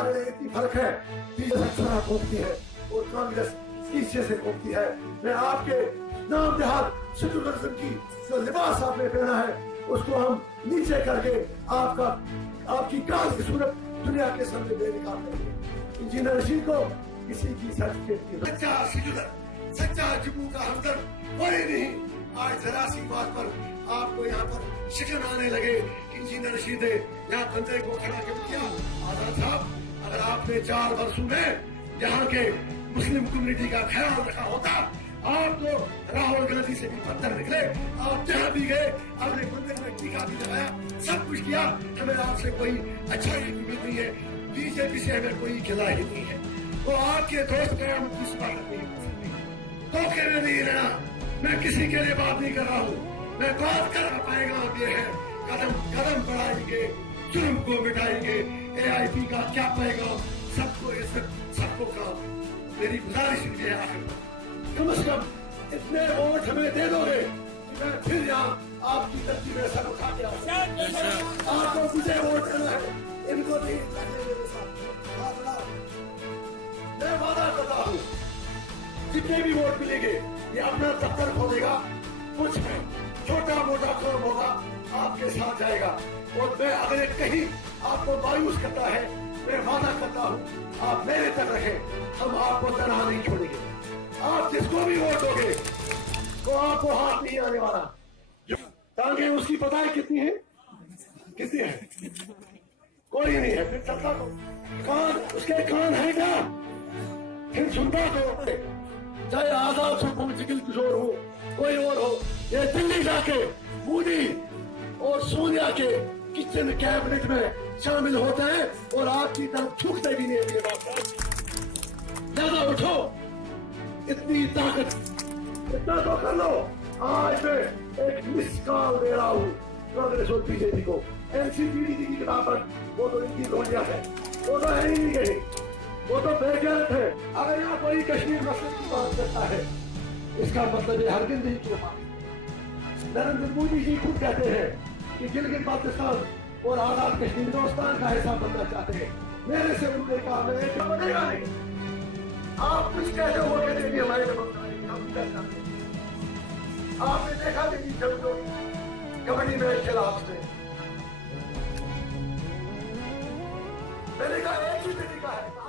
हमारे लिए इतनी फर्क है, बीजेपी अक्सर घूमती है और कांग्रेस पीछे से घूमती है। मैं आपके नाम देहात सेक्युलरिज्म की जो लिबास आपने पहना है उसको हम नीचे करके आपकी काज की सूरत दुनिया के सामने दे निकालते हैं। इंजीनियर रशीद को किसी की सर्टिफिकेट की सच्चा सेक्युलर, सच्चा जम्मू का हमदर्द कोई नहीं। आज जरा सी बात पर आपको यहाँ पर शिकन आने लगे। इंजीनियर रशीद ने यहाँ बंदे को खड़ा क्यों किया? आजाद साहब, अगर आपने 4 वर्षों में यहाँ के मुस्लिम कम्युनिटी का ख्याल रखा होता, आप तो राहुल गांधी से भी बदतर निकले। आप जहाँ भी गए आपने मंदिर में टीका भी लगाया, सब कुछ किया। हमें आपसे कोई अच्छा ही उम्मीद नहीं है, बीजेपी से हमें कोई गिला ही नहीं है। तो आपके दोस्त कयामत की स्वागत नहीं कर सकते, धोखे में नहीं रहना। मैं किसी के लिए बात नहीं कर रहा हूँ, मैं बात कर पैगाम ये है, कदम कदम बढ़ाएंगे, जुर्म को मिटाएंगे। AIP का क्या पैगाम? सबको इज्जत, सबको काम। मेरी गुजारिश ये है, कम से कम इतने वोट हमें दे दोगे कि मैं फिर यहाँ आपकी धरती में सर उठा के आऊं। आपको मुझे वोट देना है, इनको नहीं करने मेरे साथ। मैं वादा करता हूँ जितने भी वोट मिलेंगे ये अपना दफ्तर खोलेगा, कुछ है छोटा मोटा काम होगा आपके साथ जाएगा। और मैं अगर कहीं आपको मायूस करता है, मैं वादा करता हूँ आप मेरे तक रखें, हम आपको तनहा नहीं छोड़ेंगे। आप जिसको भी वोट दोगे तो आपको हाथ नहीं आने वाला। टांगे उसकी पता है कितनी है, कितनी है? कोई नहीं है। फिर चलता तो कान, उसके कान है क्या? फिर सुनता तो, चाहे आजाद हो, जिगिल किशोर हो, कोई और हो, ये दिल्ली जाके मोदी और सोनिया के किचन कैबिनेट में शामिल होते हैं और आपकी तरफ झुकते भी नहीं। ये बात ज्यादा उठो, इतनी ताकत, इतना तो कर लो। आज मैं एक मिस कॉल दे रहा हूँ कांग्रेस और बीजेपी को। NCPD की किताब पर वो तो इनकी लोहिया है, वो तो है ही नहीं कहीं, वो तो बेगैरत है। अगर यहाँ कोई कश्मीर मसले की बात करता है, इसका मतलब है हरगिज़ नहीं किया। नरेंद्र मोदी जी खुद कहते हैं कि गिलगित बाल्टिस्तान और आजाद कश्मीर हिंदुस्तान का हिस्सा बनना चाहते हैं। मेरे से उनके काम में बनेगा नहीं। आप कुछ कहते हो कहते हैं हमारे आपने देखा नहीं कबड्डी मैच खेला आपसे, मैंने कहा एक ही तरीका है।